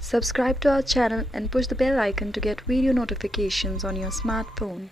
Subscribe to our channel and push the bell icon to get video notifications on your smartphone.